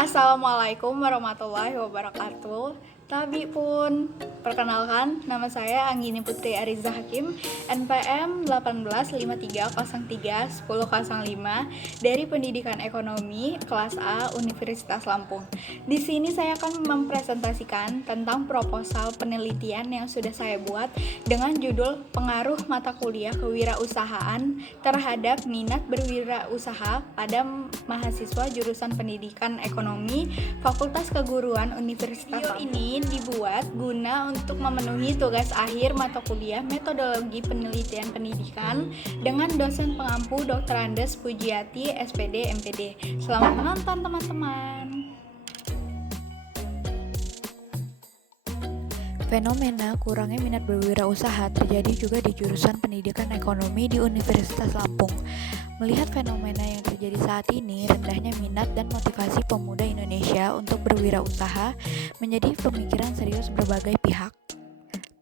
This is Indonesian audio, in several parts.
Assalamualaikum warahmatullahi wabarakatuh. Tabi pun, perkenalkan nama saya Anggini Putri Ariza Hakim, NPM 1853031005 dari Pendidikan Ekonomi kelas A Universitas Lampung. Di sini saya akan mempresentasikan tentang proposal penelitian yang sudah saya buat dengan judul Pengaruh Mata Kuliah Kewirausahaan terhadap Minat Berwirausaha pada mahasiswa jurusan Pendidikan Ekonomi Fakultas Keguruan Universitas Lampung. Ini dibuat guna untuk memenuhi tugas akhir mata kuliah Metodologi Penelitian Pendidikan dengan dosen pengampu Dr. Andes Pujiati, SPD, MPD. Selamat menonton teman-teman. Fenomena kurangnya minat berwirausaha terjadi juga di jurusan Pendidikan Ekonomi di Universitas Lampung. Melihat fenomena yang terjadi saat ini, rendahnya minat dan motivasi pemuda Indonesia untuk berwirausaha menjadi pemikiran serius berbagai pihak.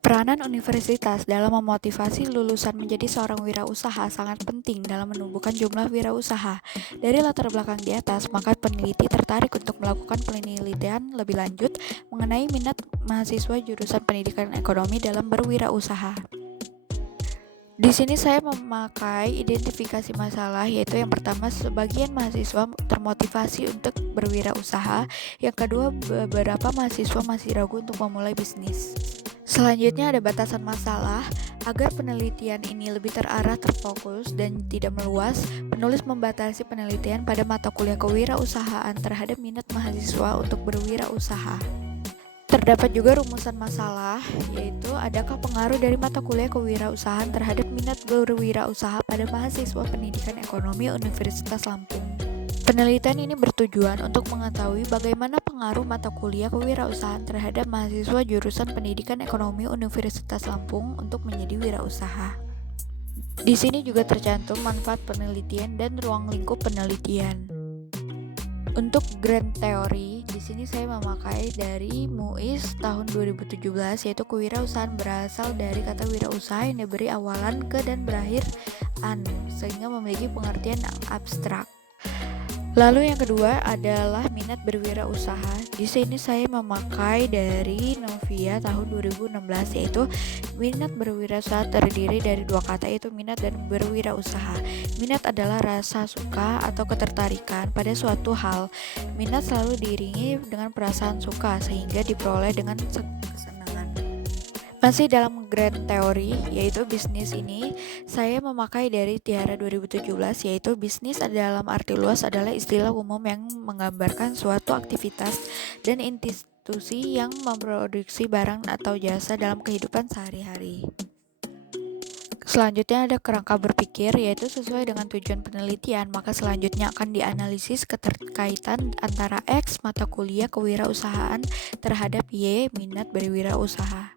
Peranan universitas dalam memotivasi lulusan menjadi seorang wirausaha sangat penting dalam menumbuhkan jumlah wirausaha. Dari latar belakang di atas, maka peneliti tertarik untuk melakukan penelitian lebih lanjut mengenai minat mahasiswa jurusan Pendidikan Ekonomi dalam berwirausaha. Di sini saya memakai identifikasi masalah, yaitu yang pertama, sebagian mahasiswa termotivasi untuk berwirausaha. Yang kedua, beberapa mahasiswa masih ragu untuk memulai bisnis. Selanjutnya ada batasan masalah. Agar penelitian ini lebih terarah, terfokus, dan tidak meluas, penulis membatasi penelitian pada mata kuliah kewirausahaan terhadap minat mahasiswa untuk berwirausaha. Terdapat juga rumusan masalah, yaitu adakah pengaruh dari mata kuliah kewirausahaan terhadap minat berwirausaha pada mahasiswa Pendidikan Ekonomi Universitas Lampung. Penelitian ini bertujuan untuk mengetahui bagaimana pengaruh mata kuliah kewirausahaan terhadap mahasiswa jurusan Pendidikan Ekonomi Universitas Lampung untuk menjadi wirausaha. Di sini juga tercantum manfaat penelitian dan ruang lingkup penelitian. Untuk grand teori, di sini saya memakai dari MUIS tahun 2017, yaitu kewirausahaan berasal dari kata wirausaha yang diberi awalan ke dan berakhir an, sehingga memiliki pengertian yang abstrak. Lalu yang kedua adalah minat berwirausaha. Di sini saya memakai dari Novia tahun 2016, yaitu minat berwirausaha terdiri dari dua kata, yaitu minat dan berwirausaha. Minat adalah rasa suka atau ketertarikan pada suatu hal. Minat selalu diiringi dengan perasaan suka sehingga diperoleh dengan kesenangan. Masih dalam grand teori, yaitu bisnis ini, saya memakai dari Tiara 2017, yaitu bisnis dalam arti luas adalah istilah umum yang menggambarkan suatu aktivitas dan institusi yang memproduksi barang atau jasa dalam kehidupan sehari-hari. Selanjutnya ada kerangka berpikir, yaitu sesuai dengan tujuan penelitian, maka selanjutnya akan dianalisis keterkaitan antara X, mata kuliah kewirausahaan, terhadap Y, minat berwirausaha.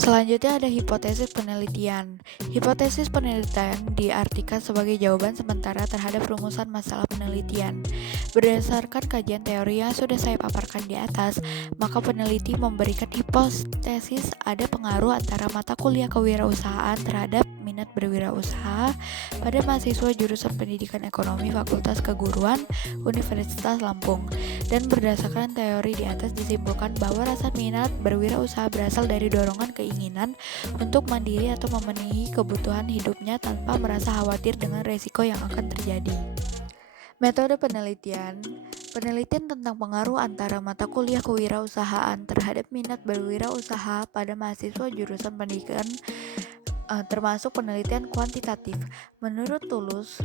Selanjutnya ada hipotesis penelitian. Hipotesis penelitian diartikan sebagai jawaban sementara terhadap rumusan masalah penelitian. Berdasarkan kajian teori yang sudah saya paparkan di atas, maka peneliti memberikan hipotesis ada pengaruh antara mata kuliah kewirausahaan terhadap minat berwirausaha pada mahasiswa jurusan Pendidikan Ekonomi Fakultas Keguruan Universitas Lampung. Dan berdasarkan teori di atas disimpulkan bahwa rasa minat berwirausaha berasal dari dorongan keinginan untuk mandiri atau memenuhi kebutuhan hidupnya tanpa merasa khawatir dengan resiko yang akan terjadi. Metode penelitian. Penelitian tentang pengaruh antara mata kuliah kewirausahaan terhadap minat berwirausaha pada mahasiswa jurusan pendidikan termasuk penelitian kuantitatif. Menurut Tulus,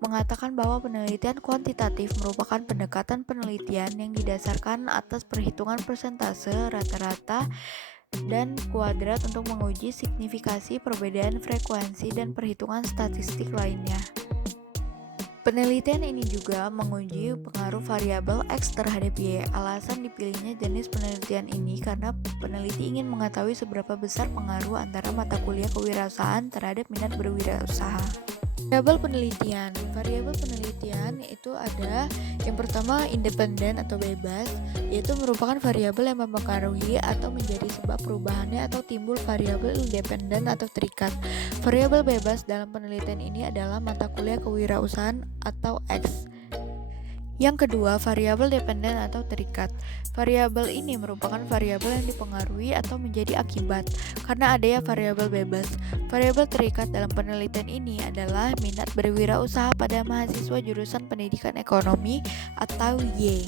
mengatakan bahwa penelitian kuantitatif merupakan pendekatan penelitian yang didasarkan atas perhitungan persentase, rata-rata, dan kuadrat untuk menguji signifikasi perbedaan frekuensi dan perhitungan statistik lainnya. Penelitian ini juga menguji pengaruh variabel X terhadap Y. Alasan dipilihnya jenis penelitian ini karena peneliti ingin mengetahui seberapa besar pengaruh antara mata kuliah kewirausahaan terhadap minat berwirausaha. Variabel penelitian itu ada yang pertama independen atau bebas, yaitu merupakan variabel yang mempengaruhi atau menjadi sebab perubahannya atau timbul variabel independen atau terikat. Variabel bebas dalam penelitian ini adalah mata kuliah kewirausahaan atau X. Yang kedua, variabel dependen atau terikat. Variabel ini merupakan variabel yang dipengaruhi atau menjadi akibat karena adanya variabel bebas. Variabel terikat dalam penelitian ini adalah minat berwirausaha pada mahasiswa jurusan Pendidikan Ekonomi atau Y.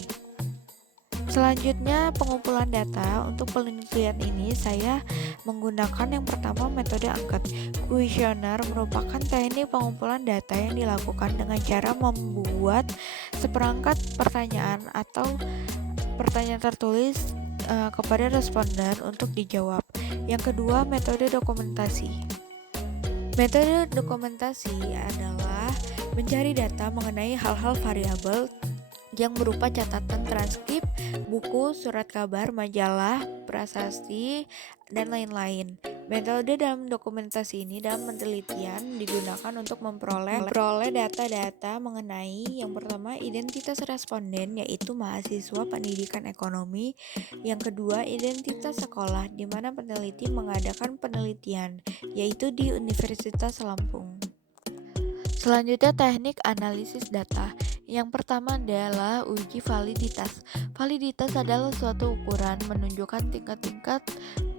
Selanjutnya, pengumpulan data. Untuk penelitian ini saya menggunakan yang pertama metode angket. Kuesioner merupakan teknik pengumpulan data yang dilakukan dengan cara membuat seperangkat pertanyaan atau pertanyaan tertulis kepada responden untuk dijawab. Yang kedua, metode dokumentasi. Metode dokumentasi adalah mencari data mengenai hal-hal variabel yang berupa catatan transkrip, buku, surat kabar, majalah, prasasti, dan lain-lain. Metode dalam dokumentasi ini dalam penelitian digunakan untuk memperoleh data-data mengenai yang pertama identitas responden yaitu mahasiswa pendidikan ekonomi, yang kedua identitas sekolah di mana peneliti mengadakan penelitian yaitu di Universitas Lampung. Selanjutnya teknik analisis data. Yang pertama adalah uji validitas. Validitas adalah suatu ukuran menunjukkan tingkat-tingkat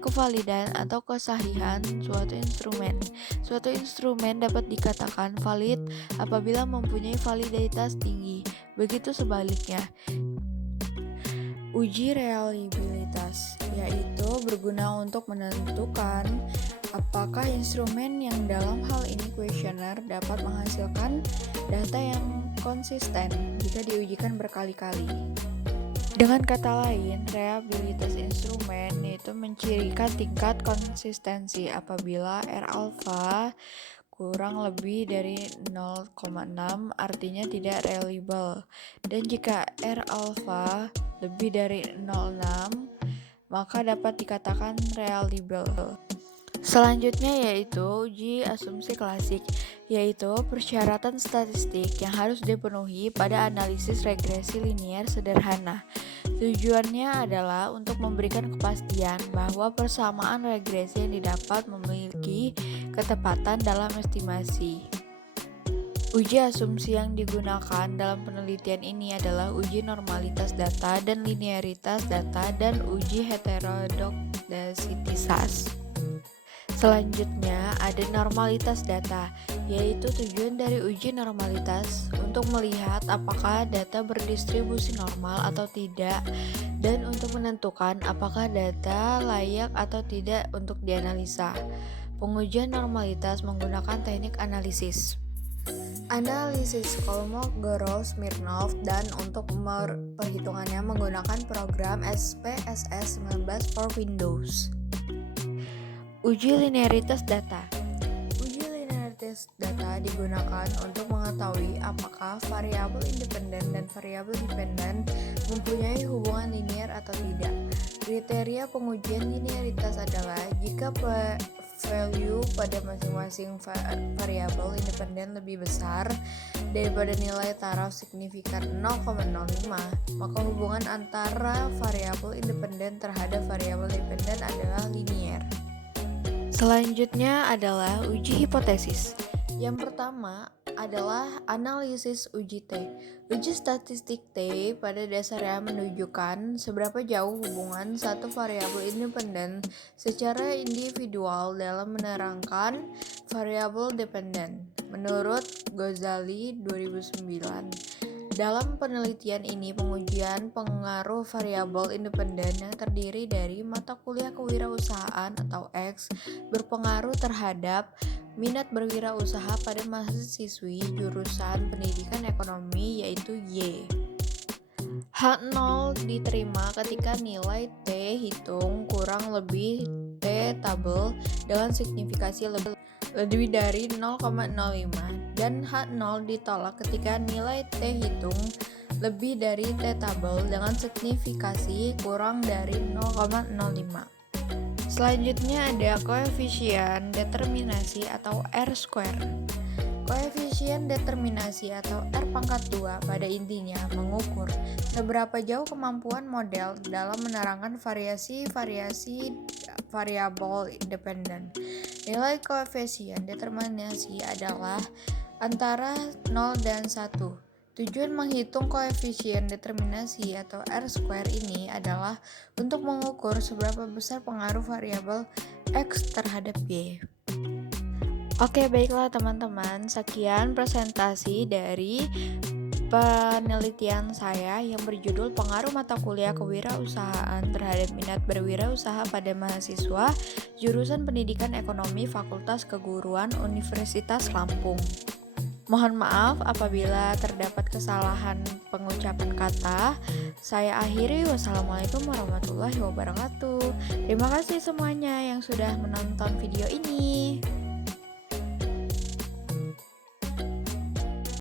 kevalidan atau kesahihan suatu instrumen. Suatu instrumen dapat dikatakan valid apabila mempunyai validitas tinggi. Begitu sebaliknya. Uji reliabilitas yaitu berguna untuk menentukan apakah instrumen yang dalam hal ini kuesioner dapat menghasilkan data yang konsisten jika diujikan berkali-kali. Dengan kata lain, reliabilitas instrumen yaitu mencirikan tingkat konsistensi apabila R alpha kurang lebih dari 0,6 artinya tidak reliable, dan jika R alpha lebih dari 0,6 maka dapat dikatakan reliable. Selanjutnya yaitu uji asumsi klasik, yaitu persyaratan statistik yang harus dipenuhi pada analisis regresi linier sederhana. Tujuannya adalah untuk memberikan kepastian bahwa persamaan regresi yang didapat memiliki ketepatan dalam estimasi. Uji asumsi yang digunakan dalam penelitian ini adalah uji normalitas data dan linearitas data dan uji heterodokdesitas. Selanjutnya ada normalitas data, yaitu tujuan dari uji normalitas untuk melihat apakah data berdistribusi normal atau tidak dan untuk menentukan apakah data layak atau tidak untuk dianalisa. Pengujian normalitas menggunakan teknik analisis Kolmogorov-Smirnov dan untuk perhitungannya menggunakan program SPSS 19 for Windows. Uji linearitas data. Uji linearitas data digunakan untuk mengetahui apakah variabel independen dan variabel dependen mempunyai hubungan linear atau tidak. Kriteria pengujian linearitas adalah jika value pada masing-masing variabel independen lebih besar daripada nilai taraf signifikan 0,05, maka hubungan antara variabel independen terhadap variabel dependen adalah linear. Selanjutnya adalah uji hipotesis. Yang pertama adalah analisis uji T. Uji statistik T pada dasarnya menunjukkan seberapa jauh hubungan satu variabel independen secara individual dalam menerangkan variabel dependen. Menurut Ghazali 2009. Dalam penelitian ini, pengujian pengaruh variabel independen yang terdiri dari mata kuliah kewirausahaan atau X berpengaruh terhadap minat berwirausaha pada mahasiswi jurusan Pendidikan Ekonomi yaitu Y. H0 diterima ketika nilai T hitung kurang lebih T tabel dengan signifikasi lebih dari 0,05 dan H0 ditolak ketika nilai T hitung lebih dari T tabel dengan signifikasi kurang dari 0,05. Selanjutnya ada koefisien determinasi atau R-square. Koefisien determinasi atau R pangkat 2 pada intinya mengukur seberapa jauh kemampuan model dalam menerangkan variasi-variasi variabel independen. Nilai koefisien determinasi adalah antara 0 dan 1. Tujuan menghitung koefisien determinasi atau R-square ini adalah untuk mengukur seberapa besar pengaruh variabel X terhadap Y. Oke, baiklah teman-teman, sekian presentasi dari penelitian saya yang berjudul Pengaruh Mata Kuliah Kewirausahaan terhadap Minat Berwirausaha pada Mahasiswa Jurusan Pendidikan Ekonomi Fakultas Keguruan Universitas Lampung. Mohon maaf apabila terdapat kesalahan pengucapan kata. Saya akhiri. Wassalamualaikum warahmatullahi wabarakatuh. Terima kasih semuanya yang sudah menonton video ini.